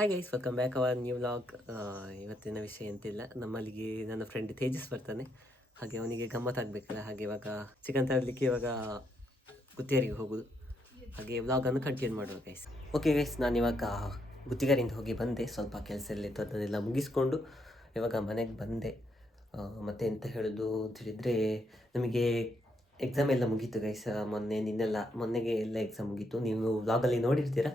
Hi guys, welcome back our new vlog. ಇವತ್ತಿನ ವಿಷಯ ಎಂತಿಲ್ಲ, ನಮ್ಮಲ್ಲಿಗೆ ನನ್ನ ಫ್ರೆಂಡ್ ತೇಜಸ್ ಬರ್ತಾನೆ. ಹಾಗೆ ಅವನಿಗೆ ಗಮ್ಮತ್ತಾಗಬೇಕಲ್ಲ, ಹಾಗೆ ಇವಾಗ ಚಿಕನ್ ತರಲಿಕ್ಕೆ ಇವಾಗ ಗುತ್ತಿಗೆರಿಗೆ ಹೋಗೋದು. ಹಾಗೆ ವ್ಲಾಗನ್ನು ಕಂಟಿನ್ಯೂ ಮಾಡುವ ಗೈಸ್. ಓಕೆ ಗೈಸ್, ನಾನಿವಾಗ ಗುತ್ತಿಗೆರಿಂದ ಹೋಗಿ ಬಂದೆ. ಸ್ವಲ್ಪ ಕೆಲಸ ಎಲ್ಲ ಇತ್ತು, ಅದನ್ನೆಲ್ಲ ಮುಗಿಸ್ಕೊಂಡು ಇವಾಗ ಮನೆಗೆ ಬಂದೆ. ಮತ್ತೆ ಎಂತ ಹೇಳೋದು ಅಂತ ಹೇಳಿದರೆ, ನಮಗೆ ಎಕ್ಸಾಮ್ ಎಲ್ಲ ಮುಗೀತು ಗೈಸ್. ಮೊನ್ನೆಗೆ ಎಲ್ಲ ಎಕ್ಸಾಮ್ ಮುಗೀತು. ನೀವು ವ್ಲಾಗಲ್ಲಿ ನೋಡಿರ್ತೀರ.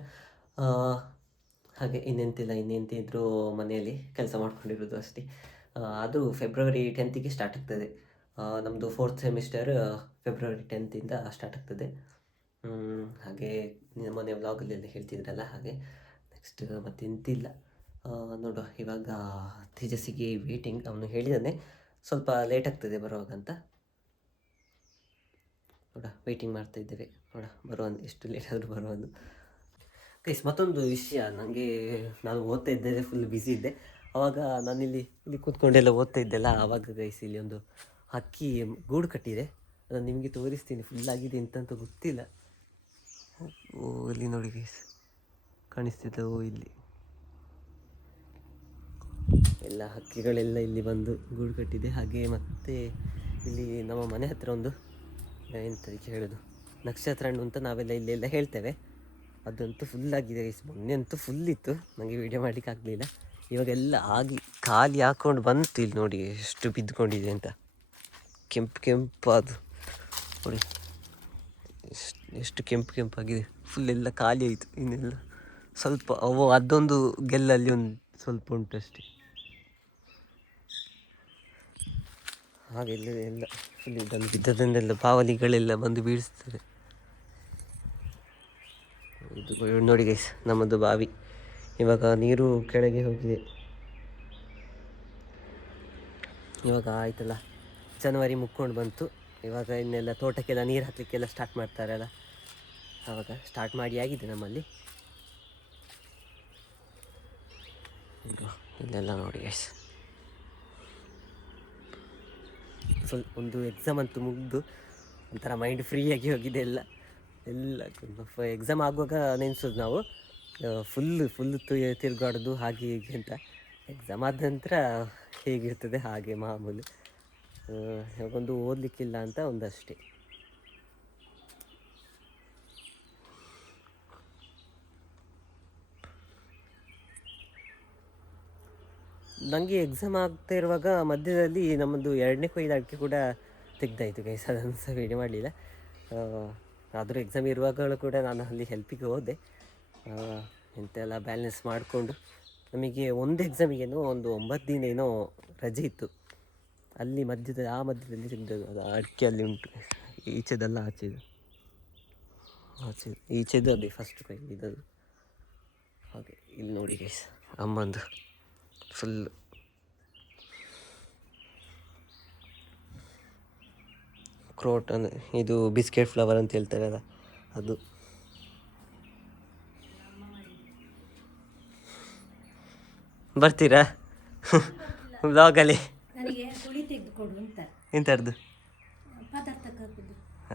ಹಾಗೆ ಇನ್ನೆಂತಿದ್ರು ಮನೆಯಲ್ಲಿ ಕೆಲಸ ಮಾಡ್ಕೊಂಡಿರೋದು ಅಷ್ಟೇ. ಅದು ಫೆಬ್ರವರಿ 10ಗೆ ಸ್ಟಾರ್ಟ್ ಆಗ್ತದೆ. ನಮ್ಮದು 4th semester February 10th start ಆಗ್ತದೆ. ಹಾಗೆ ಮೊನ್ನೆ ವ್ಲಾಗಲ್ಲೆಲ್ಲ ಹೇಳ್ತಿದ್ರಲ್ಲ, ಹಾಗೆ ನೆಕ್ಸ್ಟ್ ಮತ್ತೆಂತಿಲ್ಲ. ನೋಡುವ, ಇವಾಗ ತೇಜಸ್ಸಿಗೆ ವೇಟಿಂಗ್. ಅವನು ಹೇಳಿದ್ದಾನೆ ಸ್ವಲ್ಪ ಲೇಟ್ ಆಗ್ತದೆ ಬರುವಾಗಂತ. ನೋಡ, ವೇಟಿಂಗ್ ಮಾಡ್ತಾ ಇದ್ದೇವೆ. ನೋಡ ಬರುವಂದು, ಎಷ್ಟು ಲೇಟ್ ಆದರೂ ಬರುವುದು. ಗೈಸ್, ಮತ್ತೊಂದು ವಿಷಯ, ನಾನು ಓದ್ತಾ ಇದ್ದೆ, ಫುಲ್ ಬ್ಯುಸಿ ಇದ್ದೆ. ಆವಾಗ ನಾನಿಲ್ಲಿ ಕೂತ್ಕೊಂಡೆಲ್ಲ ಓದ್ತಾ ಇದ್ದೆಲ್ಲ. ಆವಾಗ ಗೈಸ್ ಇಲ್ಲಿ ಒಂದು ಹಕ್ಕಿ ಗೂಡು ಕಟ್ಟಿದೆ. ಅದನ್ನು ನಿಮಗೆ ತೋರಿಸ್ತೀನಿ. ಫುಲ್ಲಾಗಿದೆ ಎಂತಂತ ಗೊತ್ತಿಲ್ಲ. ಇಲ್ಲಿ ನೋಡಿ ಗೈಸ್, ಕಾಣಿಸ್ತಿದ್ದವು ಇಲ್ಲಿ ಎಲ್ಲ ಹಕ್ಕಿಗಳೆಲ್ಲ ಇಲ್ಲಿ ಬಂದು ಗೂಡು ಕಟ್ಟಿದೆ. ಹಾಗೆ ಮತ್ತೆ ಇಲ್ಲಿ ನಮ್ಮ ಮನೆ ಹತ್ತಿರ ಒಂದು ಎಂತದಕ್ಕೆ ಹೇಳೋದು, ನಕ್ಷತ್ರ ಹಣ್ಣು ಅಂತ ನಾವೆಲ್ಲ ಇಲ್ಲೆಲ್ಲ ಹೇಳ್ತೇವೆ. ಅದಂತೂ ಫುಲ್ಲಾಗಿದೆ ಗೈಸ್. ಮೊನ್ನೆ ಅಂತೂ ಫುಲ್ ಇತ್ತು, ನನಗೆ ವೀಡಿಯೋ ಮಾಡಲಿಕ್ಕೆ ಆಗಲಿಲ್ಲ. ಇವಾಗೆಲ್ಲ ಆಗಿ ಖಾಲಿ ಹಾಕ್ಕೊಂಡು ಬಂತು. ಇಲ್ಲಿ ನೋಡಿ ಎಷ್ಟು ಬಿದ್ದುಕೊಂಡಿದೆ ಅಂತ. ಕೆಂಪು ಅದು ನೋಡಿ, ಎಷ್ಟು ಕೆಂಪಾಗಿದೆ. ಫುಲ್ ಎಲ್ಲ ಖಾಲಿ ಆಯಿತು. ಇನ್ನೆಲ್ಲ ಸ್ವಲ್ಪ ಅದೊಂದು ಗೆಲ್ಲಲ್ಲಿ ಒಂದು ಸ್ವಲ್ಪ ಉಂಟು ಅಷ್ಟೇ. ಹಾಗೆಲ್ಲ ಎಲ್ಲ ಫುಲ್ ಇದನ್ನು ಬಿದ್ದದನ್ನೆಲ್ಲ ಬಾವಲಿಗಳೆಲ್ಲ ಬಂದು ಬೀಳಿಸ್ತದೆ. ಇದು ನೋಡಿ ಗೈಸ್, ನಮ್ಮದು ಬಾವಿ. ಇವಾಗ ನೀರು ಕೆಳಗೆ ಹೋಗಿದೆ. ಇವಾಗ ಆಯ್ತಲ್ಲ, ಜನವರಿ ಮುಕ್ಕೊಂಡು ಬಂತು. ಇವಾಗ ಇನ್ನೆಲ್ಲ ತೋಟಕ್ಕೆಲ್ಲ ನೀರು ಹಾಕಲಿಕ್ಕೆಲ್ಲ ಸ್ಟಾರ್ಟ್ ಮಾಡ್ತಾರಲ್ಲ, ಆವಾಗ ಸ್ಟಾರ್ಟ್ ಮಾಡಿ ಆಗಿದೆ ನಮ್ಮಲ್ಲಿ. ಇಲ್ಲೆಲ್ಲ ನೋಡಿ ಗೈಸ್, ಫುಲ್ ಒಂದು ಎಕ್ಸಾಮ್ ಅಂತೂ ಮುಗಿದು ಒಂಥರ ಮೈಂಡ್ ಫ್ರೀಯಾಗಿ ಹೋಗಿದೆ. ಎಲ್ಲ ಎಕ್ಸಾಮ್ ಆಗುವಾಗ ನೆನೆಸೋದು ನಾವು ಫುಲ್ಲು ತಿರುಗಾಡೋದು ಹಾಗೆ ಹೀಗೆ ಅಂತ. ಎಕ್ಸಾಮ್ ಆದ ನಂತರ ಹೇಗಿರ್ತದೆ ಹಾಗೆ ಮಾಮೂಲು. ಇವಾಗೊಂದು ಓದಲಿಕ್ಕಿಲ್ಲ ಅಂತ ಒಂದಷ್ಟೇ. ನನಗೆ ಎಕ್ಸಾಮ್ ಆಗ್ತಾ ಇರುವಾಗ ಮಧ್ಯದಲ್ಲಿ ನಮ್ಮದು 2ನೇ ಕೊಯ್ಲು ಅಡಿಕೆ ಕೂಡ ತೆಗ್ದಾಯಿತು ಗೈಸ್. ಅದನ್ನು ಸಹ ವೀಡಿಯೋ ಮಾಡಲಿಲ್ಲ. ಆದರೂ ಎಕ್ಸಾಮ್ ಇರುವಾಗಲೂ ಕೂಡ ನಾನು ಅಲ್ಲಿ ಹೆಲ್ಪಿಗೆ ಹೋದೆ. ಎಂತೆಲ್ಲ ಬ್ಯಾಲೆನ್ಸ್ ಮಾಡಿಕೊಂಡು, ನಮಗೆ ಒಂದು ಎಕ್ಸಾಮಿಗೇನೋ ಒಂದು 9 ದಿನ ಏನೋ ರಜೆ ಇತ್ತು. ಅಲ್ಲಿ ಮಧ್ಯದಲ್ಲಿ ತೆಗ್ದದ್ದು. ಅದು ಅಡಿಕೆ ಅಲ್ಲಿ ಉಂಟು, ಈಚೆದಲ್ಲ ಆಚೆದು ಈಚೆದು ಅದೇ ಫಸ್ಟ್ ಕೊಯ್ಲು ಇದ್ದದ್ದು. ಹಾಗೆ ಇಲ್ಲಿ ನೋಡಿ ಗೈಸ್, ಅಮ್ಮಂದು ಫುಲ್ ಕ್ರೋಟ್ ಅಂದರೆ ಇದು ಬಿಸ್ಕೆಟ್ ಫ್ಲವರ್ ಅಂತ ಹೇಳ್ತಾರಲ್ಲ ಅದು. ಬರ್ತೀರಾ ವ್ಲಾಗಲ್ಲಿ? ಎಂಥದ್ದು?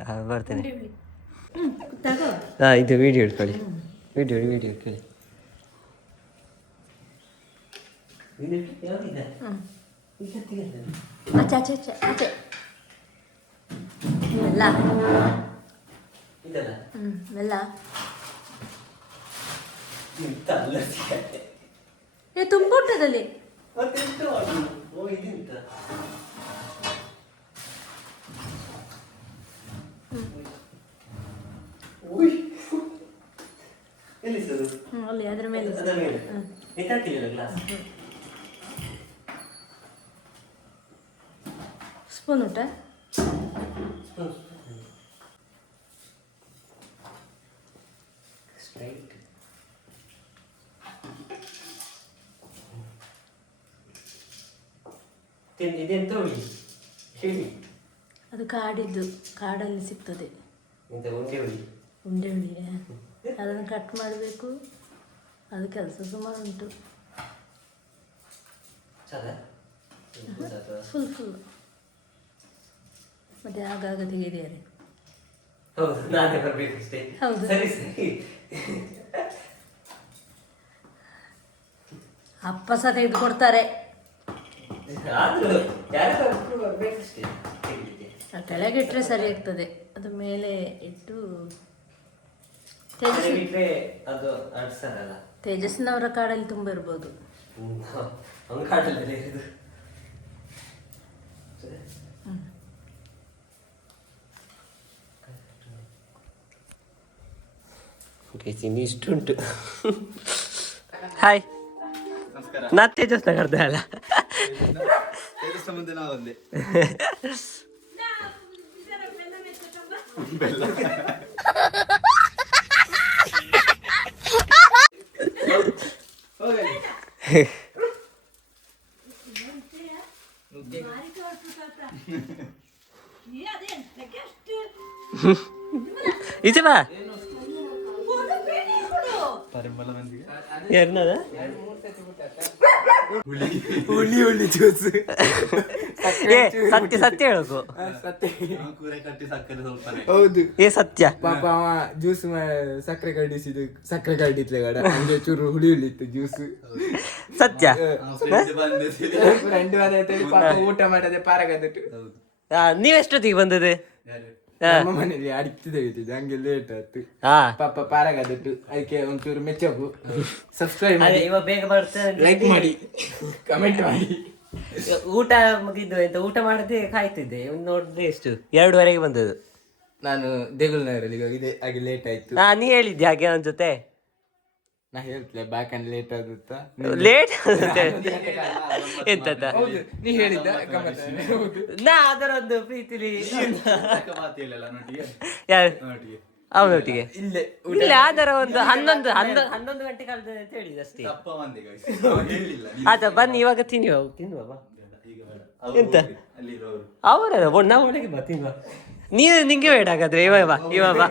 ಹಾಂ, ಬರ್ತೇನೆ. ಹಾಂ, ಇದು ವಿಡಿಯೋ ಇಟ್ಕೊಳ್ಳಿ. ವಿಡಿಯೋ ಇಟ್ಕೊಳ್ಳಿ. ತುಂಬ ಉಂಟದಲ್ಲಿ ಅಲ್ಲಿ ಅದ್ರ ಮೇಲೆ ಸ್ಪೂನ್ ಉಂಟ. ಇದೆಂತ ಹುಳಿ ಹೇಳಿ? ಅದು ಕಾಡಿದ್ದು, ಕಾಡಲ್ಲಿ ಸಿಗ್ತದೆ. ಉಂಡೆ ಹುಳಿ. ಅದನ್ನು ಕಟ್ ಮಾಡಬೇಕು. ಅದು ಕೆಲಸ ಸುಮಾರು ಉಂಟು. ಫುಲ್ ಮತ್ತೆ ಆಗಾಗ ತೆಗೆದಿದ್ದಾರೆ. ಹೌದು, ಅಪ್ಪ ಸಹ ತೆಗೆದು ಕೊಡ್ತಾರೆ. ಕೆಳಗೆ ಇಟ್ಟರೆ ಸರಿ ಆಗ್ತದೆ, ಅದು ಮೇಲೆ ಇಟ್ಟು ತೇಜಸ್ನವರ ಕಾಡಲ್ಲಿ ತುಂಬ ಇರ್ಬೋದು. ಇಷ್ಟುಂಟು. ಹಾಯ್, ನಾ ತೇಜಸ್ ನಗರ್ದೆ ಅಲ್ಲ. ಮುಂದೆ ನಾವೊಂದೇ ಈಚೆ ಬಾ. ಪರಿಮಳ ಮಂದಿಗೆ ಏನದ ಹುಳಿ ಹುಳಿ ಜ್ಯೂಸ್. ಸತ್ಯ ಸತ್ಯ ಹೇಳಬೇಕು. ಹೌದು, ಏ ಸತ್ಯ. ಪಾಪ ಅವ ಜ್ಯೂಸ್ ಸಕ್ಕರೆ ಕಡಿಸಿದ್ದು, ಸಕ್ಕರೆ ಕಡಿತ್ಲೆ ಗಡ ಹಂಗೆ ಚೂರು ಹುಳಿ ಹುಳಿ ಇತ್ತು ಜ್ಯೂಸ್. ಸತ್ಯ. ಫ್ರೆಂಡ್ ಬಂದೈತೆ ಪಾಪ ಊಟ ಮಾಡದೆ ಪಾರಾಗದಿಟ್ಟು. ನೀವೆಷ್ಟೊತ್ತಿಗೆ ಬಂದದೆ? ನಮ್ಮ ಮನೇಲಿ ಅಡಿಕ್ತಿದ್ದೇವೆ, ಹಂಗೆ ಲೇಟ್ ಆಯ್ತು. ಪಾಪ ಪಾರಾಗದಿಟ್ಟು, ಅದಕ್ಕೆ ಒಂಚೂರು ಮೆಚ್ಚಕು. ಸಬ್ಸ್ಕ್ರೈಬ್ ಮಾಡಿ, ಇವಾಗ ಬೇಗ ಬರ್ತೇನೆ, ಲೈಕ್ ಮಾಡಿ, ಕಮೆಂಟ್ ಮಾಡಿ. ಊಟ ಮುಗಿದ್ದು ಅಂತ ಊಟ ಮಾಡದೆ ಕಾಯ್ತಿದ್ದೆ. ನೋಡಿದ್ರೆ ಎಷ್ಟು 2:30ಗೆ ಬಂದದ್ದು. ನಾನು ದೇಗುಲ್ನಗರಲ್ಲಿ ಹೋಗಿದ್ದೆ, ಹಾಗೆ ಲೇಟ್ ಆಯ್ತು. ನೀ ಹೇಳಿದ್ದೆ ಹಾಗೆ ಅವನ ಜೊತೆ. ನಾ ಹೇಳ್ತಿಲ್ಲ ಬಾಕಂಡ್ ಲೇಟ್ ಆಗುತ್ತಾ, ಲೇಟ್ ಎಂತ ನೀ ಹೇಳಿದ್ದ ಗಮ್ಮತ್ತ. ನಾ ಅದರೊಂದು ಪ್ರೀತಿಲಿ ಅವನೊಟ್ಟಿಗೆ ಇಲ್ಲೇ ಇಲ್ಲ ಅದರ ಒಂದು 11 ಗಂಟೆ ಕಾಲದ ಅಂತ ಹೇಳಿದ ಅಷ್ಟೇ. ಆತ ಬನ್ನಿ ಇವಾಗ ತಿನ್ನುವ ಬಾ. ಎಂತ ಅವರ ನಾವು ಒಳಗೆ ಬಾ ತಿನ್ನುವ. ನಿಂಗೆ ಬೇಡ ಹಾಗಾದ್ರೆ ಇವ ಬಾ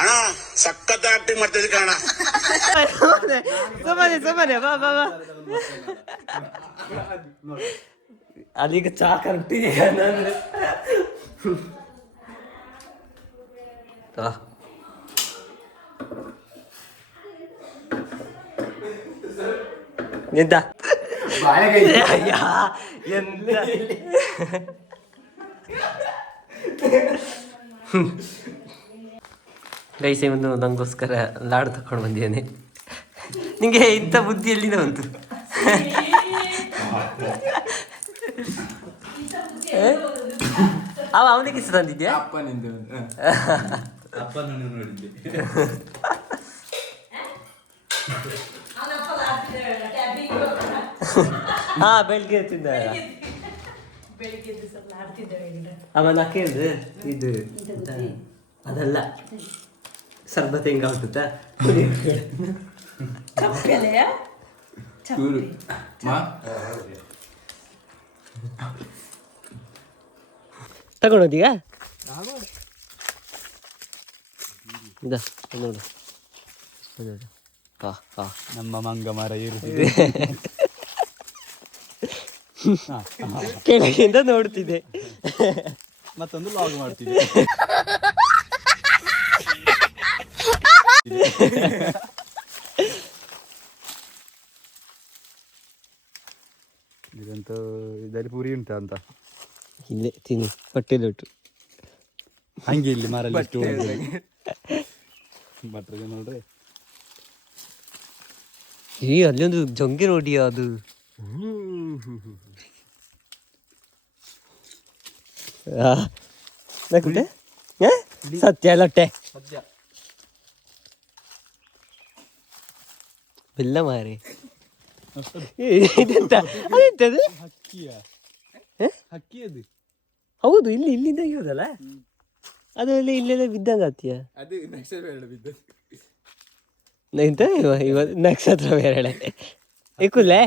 ಅಣ್ಣ ಸಖತ್ ಆಕ್ಟಿಂಗ್ ಮಾಡ್ತಿದ್ದೆ ಕಣ. ಸುಮ್ಮನೆ ಬಾ ಬಾ ಬಾ. ಅದೀಗ ಚಾ ಕರ್ಟಿಗೆ ಎಂತ ಎಂತ ಗೈಸೆ ಒಂದು ನಂಗೋಸ್ಕರ ಲಾಡು ತಕೊಂಡು ಬಂದಿದ್ದೇನೆ. ನಿಂಗೆ ಇಂಥ ಬುದ್ಧಿ ಎಲ್ಲಿಂದ ಬಂತು? ಅವನಿಗೆ ಇಷ್ಟ ತಂದಿದ್ಯಾ? ಅಪ್ಪನಿಂದ ನೋಡಿದ್ದೆ. ಬೆಳಿಗ್ಗೆ ತಿಂದ ಅವನ ಕೇಳಿದ್ರೆ ಇದು ಅದಲ್ಲ ಸರ್ಬತ್ ಹೆಂಗ ಹುಟ್ಟುತ್ತಾ ತಗೊಂಡೋದೀಗ ನೋಡು ನಮ್ಮ ಮಂಗ ಮರ ಕೆಳಗಿಂದ ನೋಡ್ತಿದ್ದೆ, ಮತ್ತೊಂದು ಲಾಗ್ ಮಾಡ್ತಿದ್ದೆ. ಇದಂತೂ ಇದರಲ್ಲಿ ಪೂರಿ ಉಂಟಾ ಅಂತ ಇಲ್ಲೇ ತಿನ್ನಿ ಹೊಟ್ಟೆಲೊಟ್ಟು ಹಂಗೆ ಇಲ್ಲಿ ಮರಲ್ಲಿ ಬಟ್ರೆ ನೋಡ್ರಿ. ಅಲ್ಲಿ ಒಂದು ಜೊಂಗೆ ನೋಡಿ, ಅದು ಸತ್ಯ ಲೊಟ್ಟೆ ಬೆಲ್ಲ ಮಾರಿ. ಇದೆಂತ ಅದೆಂತದು? ಹಕ್ಕಿ ಅದು. ಹೌದು, ಇಲ್ಲಿಂದ ಹೋದಲ್ಲ ಅದು, ಇಲ್ಲೆಲ್ಲ ಬಿದ್ದಂಗ ಆತೀಯ. ಅದು ನಕ್ಷತ್ರ ಬಿದ್ದ ಎಂತ ಇವ ನಕ್ಷತ್ರ ಬೇರೆ ಏಕುಲ್ಲೆ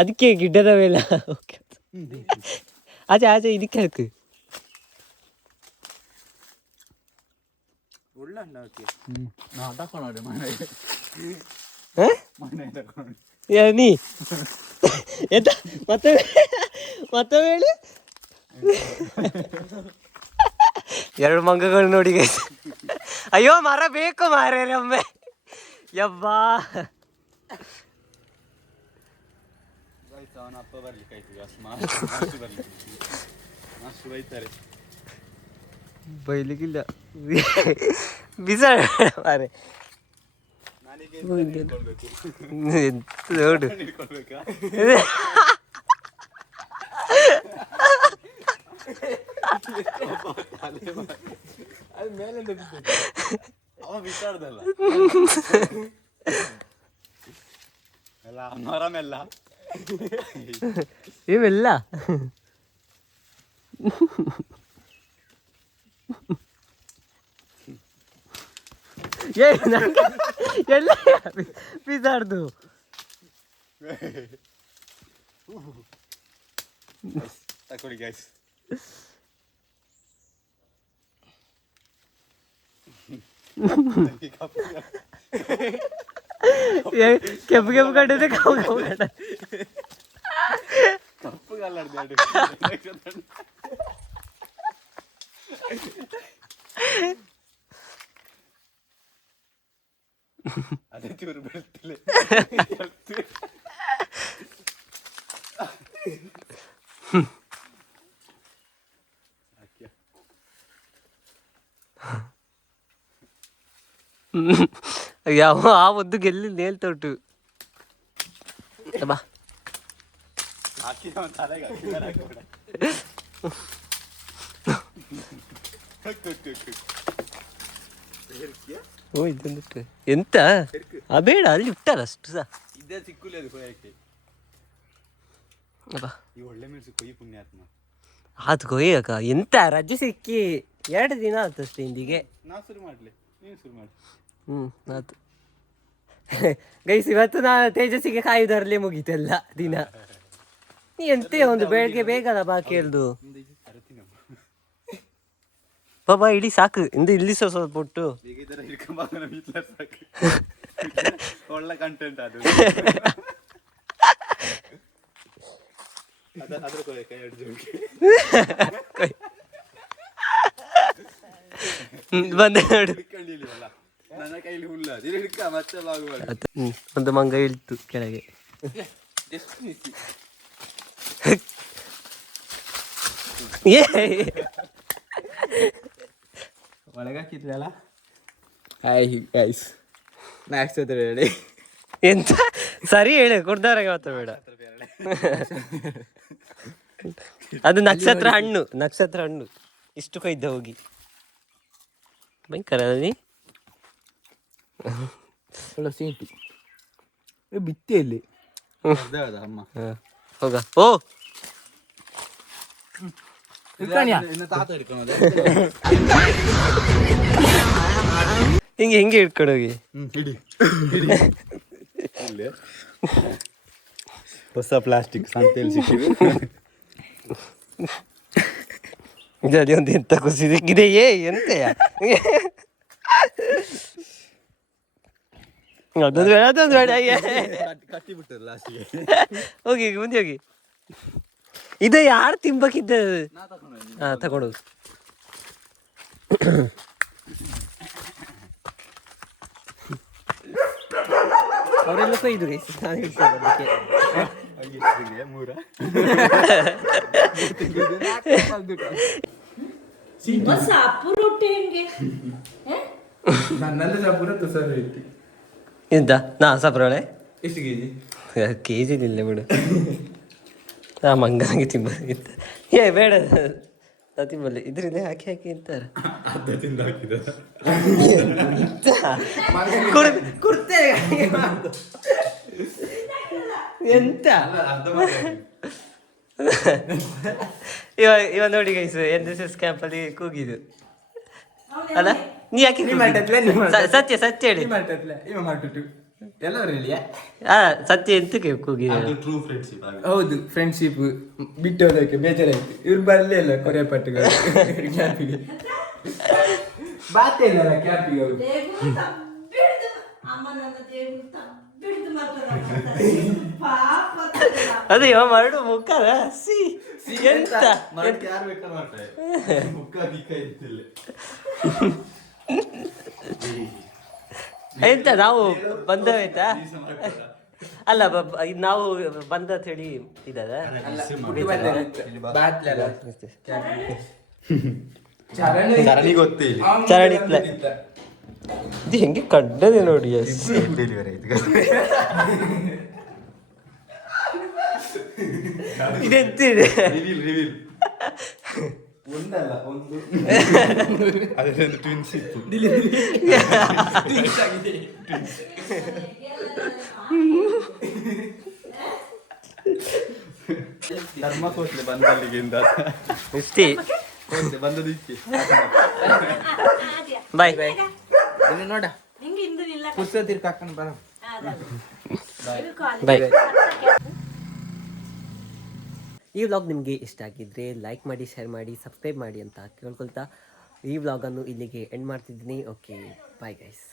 ಅದಕ್ಕೆ ಗಿಡ್ಡದ ಮೇಲೆ ಆಚೆ ಇದಕ್ಕೆ ಹಾಕು. ನೀ ಎಂತ ಮತ್ತೆ ಹೇಳಿ 2 ಮಂಗಗಳು ನೋಡಿ. ಅಯ್ಯೋ ಮರ ಬೇಕು ಮಾರೇ ಒಮ್ಮೆ. ಯಬ್ಬಾ ಅವನ ಅಪ್ಪ ಬರ್ಲಿಕ್ಕೆ ಆಯ್ತು ಅಷ್ಟು ಮಾಸ್ಟರ್ ಬರ್ಲಿಕ್ಕೆ ಮಾಸ್ಟರ್ ಬೈತಾರೆ. ಬೈಲಿಕ್ಕಿಲ್ಲ ಬಿಸಾಡ ಮಾರೆ. ನಾನೀಗ ಎಂತ ನೋಡು ಹಿಡ್ಕೊಳ್ಬೇಕಾ? ಅದು ಮೇಲೆ ಅವ ಬಿಸಾಡ್ದಲ್ಲ ಎಲ್ಲ ಮರಮೆಲ್ಲ ಇವೆಲ್ಲ ಎಲ್ಲ ಬಿಸಾಡ್ದು ತಕೊಳ್ಳಿ ಗೈಸ್. ಕೆಂಪು ಕೆಂಪು ಕಂಡಿದೆ ಕಪ್ಪು ಕಪ್ಪು ಕಂಡ ಕಪ್ಪು ಕಲ್ಲಡ್ದು ಅದೇ ಚೂರು ಬೀಳ್ತಿಲ್ಲ. ಯಾವ ಆ ಒಂದು ಗೆಲ್ಲಿ ನೇಲ್ತೊಟ್ಟು ಬಾ ಹಾಕಿ ಅವನ ತಲೆಗೆ ಹಾಕಿದಾರೆ. ಓ ಇದೊಂದಿಟ್ಟು ಎಂತ ಬೇಡ ಅಲ್ಲಿ ಇಟ್ಟಾರ ಅಷ್ಟು ಸಹ ಇದೇ ಸಿಕ್ಕುಲಿ ಅದು ಕೊಯ್ಯಕ್ಕೆ. ಬಾ ಈ ಒಳ್ಳೆ ಮೆಣಸು ಕೊಯ್ಯಿ ಪುಣ್ಯಾತ್ಮ. ಅದು ಕೊಯ್ಯಕ ಎಂತ ರಜೆ ಸಿಕ್ಕಿ 2 ದಿನ ಆಯ್ತು ಅಷ್ಟೇ ಇಂದಿಗೆ. ನಾ ಶುರು ಮಾಡ್ಲಿ ನೀನು ಶುರು ಮಾಡಿ. ಆಯ್ತು ಗೈಸ್ ಇವತ್ತು ನಾ ತೇಜಸ್ಸಿಗೆ ಕಾಯುವುದರಲ್ಲೇ ಮುಗೀತೆಲ್ಲ ದಿನ. ನೀ ಎಂತೇ ಒಂದು ಬೆಳಗ್ಗೆ ಬೇಗಲ್ಲ ಬಾಕಿ ಹೇಳ್ದು ಬಾಬಾ ಇಡೀ ಸಾಕು ಇಂದ ಇಲ್ಲಿ ಸ್ವಲ್ಪ ಒಟ್ಟು ಈಗ ಇದರ ಹಿಡ್ಕೊಂಬಾಗ ಸಾಕು. ಒಳ್ಳೆ ಕಂಟೆಂಟ್ ಅದು. ಅದ್ರ ಕೈ ಎರಡು ಜೋಡಿಗೆ ಬಂದೆ ನೋಡು. ಹಿಡ್ಕೊಂಡಿಲ್ವಲ್ಲ ನನ್ನ ಕೈಲಿ ಹುಲ್ಲ ಅದು ಹಿಡ್ಕ ಮತ್ತೆ ಬಾಗುವಾಗ ಒಂದು ಮಂಗ ಇಳ್ತು ಕೆಳಗೆ. ಒಳಗಾಕಿದ್ರಲ್ಲ. ಹಾಯ್ ಗೈಸ್ ನೆಕ್ಸ್ಟ್ ಹೇಳಿ ಎಂತ ಸರಿ ಹೇಳಿ ಕುಡ್ದವ್ರಾಗ ಮಾತ್ರ ಬೇಡ. ಅದು ನಕ್ಷತ್ರ ಹಣ್ಣು ಇಷ್ಟು ಕೊಯ್ದ ಹೋಗಿ ಭಯಂಕರ ನೀ ಒಳ್ಳೆ ಸೀಟು ಬಿತ್ತಿಯಲ್ಲಿ ಅಮ್ಮ ಹೋಗ ಓ ತಾತ ಹಿಡ್ಕೊಳೋದು ಹಿಂಗೆ ಹಿಡ್ಕೊಂಡೋಗಿ ಹಿಡಿ ಹೊಸ ಪ್ಲಾಸ್ಟಿಕ್ ಸಂತೆಯಲ್ಲಿ ಸಿಕ್ಕಿದೆ. ಇದೇ ಒಂದು ಎಂತ ಖುಷಿ ಸಿಕ್ಕಿದೆ ಎಂತೆಯ ಅದೊಂದು ಬೇಡ ಕಟ್ಟಿ ಬಿಟ್ಟದ ಲಾಸ್ಟಿಗೆ. ಹೋಗಿ ಮುಂದೆ ಹೋಗಿ. ಇದು ಯಾರು ತಿಂಬಕ್ಕಿದ್ದ ತಗೊಂಡು ಅವರೆಲ್ಲ ಕೊಯ್ದು ನಾನು ಹೇಳ್ತೇನೆ ಮೂರ ಸಾಪು ರೊಟ್ಟಿ ಹೆಂಗೆ ನನ್ನಲ್ಲಿ ಸಾಪುರ ತುಸರು ಇಟ್ಟು ಎಂತ ನಾ ಸಾಪ್ರಳೆ ಎಷ್ಟು ಕೆಜಿ ಕೆಜಿ ಇಲ್ಲ ಬಿಡು. ನಾ ಮಂಗನಿಗೆ ತಿಂಬಕ್ಕಿತ್ತ ಬೇಡ ನಾ ತಿಂಬಲ್ಲಿ ಇದರಿಂದ ಹಾಕಿ ಅಂತಾರೆ. ಎಂತ ಇವ ನೋಡಿ ಗೈಸ್ NSS ಕ್ಯಾಂಪಲ್ಲಿ ಕೂಗಿದು ಅಲ್ಲ ನೀ ಯಾಕೆ ಸತ್ಯ ಹೇಳಿ ಸತ್ಯ ಎಂತಕ್ಕೆ ಕೂಗಿದೆ? ಹೌದು ಫ್ರೆಂಡ್ಶಿಪ್ ಬಿಟ್ಟೋದಕ್ಕೆ ಬೇಜಾರಾಯ್ತು. ಇವ್ರು ಬರಲೇ ಇಲ್ಲ ಕೊರಿಯ ಪಟ್ಟಿಗೆ ಕ್ಯಾಂಪಿಗೆ ಬಾತೇ ಇಲ್ಲ ಕ್ಯಾಂಪಿಗೆ ಅವರು. ಅದು ಇವ ಮರಡು ಮುಖ ಎಂತ ಯಾರು ಬೇಕಾದ್ರೆ ಮಾಡ್ತಾರೆ ಮುಖ ದಿಕ್ಕ ಇರ್ತಿಲ್ಲ. ಎಂತ ನಾವು ಬಂದವಾಯ್ತಾ ಅಲ್ಲ ಇದು ನಾವು ಬಂದ ಹೇಳಿ ಇದ್ದದ ಚರಣಿ ಗೊತ್ತಿಲ್ಲ ಚರಣಿ ಇತ್ಲೆ. ಇದು ಹೆಂಗೆ ಕಂಡದೆ ನೋಡಿ. ಡೆಲಿವರಿ ಆಯ್ತು ಇದೆಂತಿದೆ ರಿವೀಲ್ ಒಂದಲ್ಲ ಒಂದು ಅದರಲ್ಲಿ ಟ್ವಿನ್ಸ್ ಇತ್ತು ಧರ್ಮಕೋಟ್ಲೆ ಬಂದಲ್ಲಿಗಿಂದ ಇಷ್ಟೇ. ಬಂದದ್ದು ಇಷ್ಟೇ. ಬಾಯ್ ನೋಡ ಹಿಂಗೆ ಇಂದು ಇಲ್ಲ ಪುಸ್ತಕ ತಿರ್ಕಾಕೊಂಡು ಬರ. ಬಾಯ್. ಈ ವ್ಲಾಗ್ ನಿಮಗೆ ಇಷ್ಟ ಆಗಿದ್ರೆ ಲೈಕ್ ಮಾಡಿ, ಶೇರ್ ಮಾಡಿ, ಸಬ್ಸ್ಕ್ರೈಬ್ ಮಾಡಿ ಅಂತ ಕೇಳ್ಕೊಳ್ತಾ ಈ ವ್ಲಾಗನ್ನು ಇಲ್ಲಿಗೆ ಎಂಡ್ ಮಾಡ್ತಿದ್ದೀನಿ. Okay, bye guys.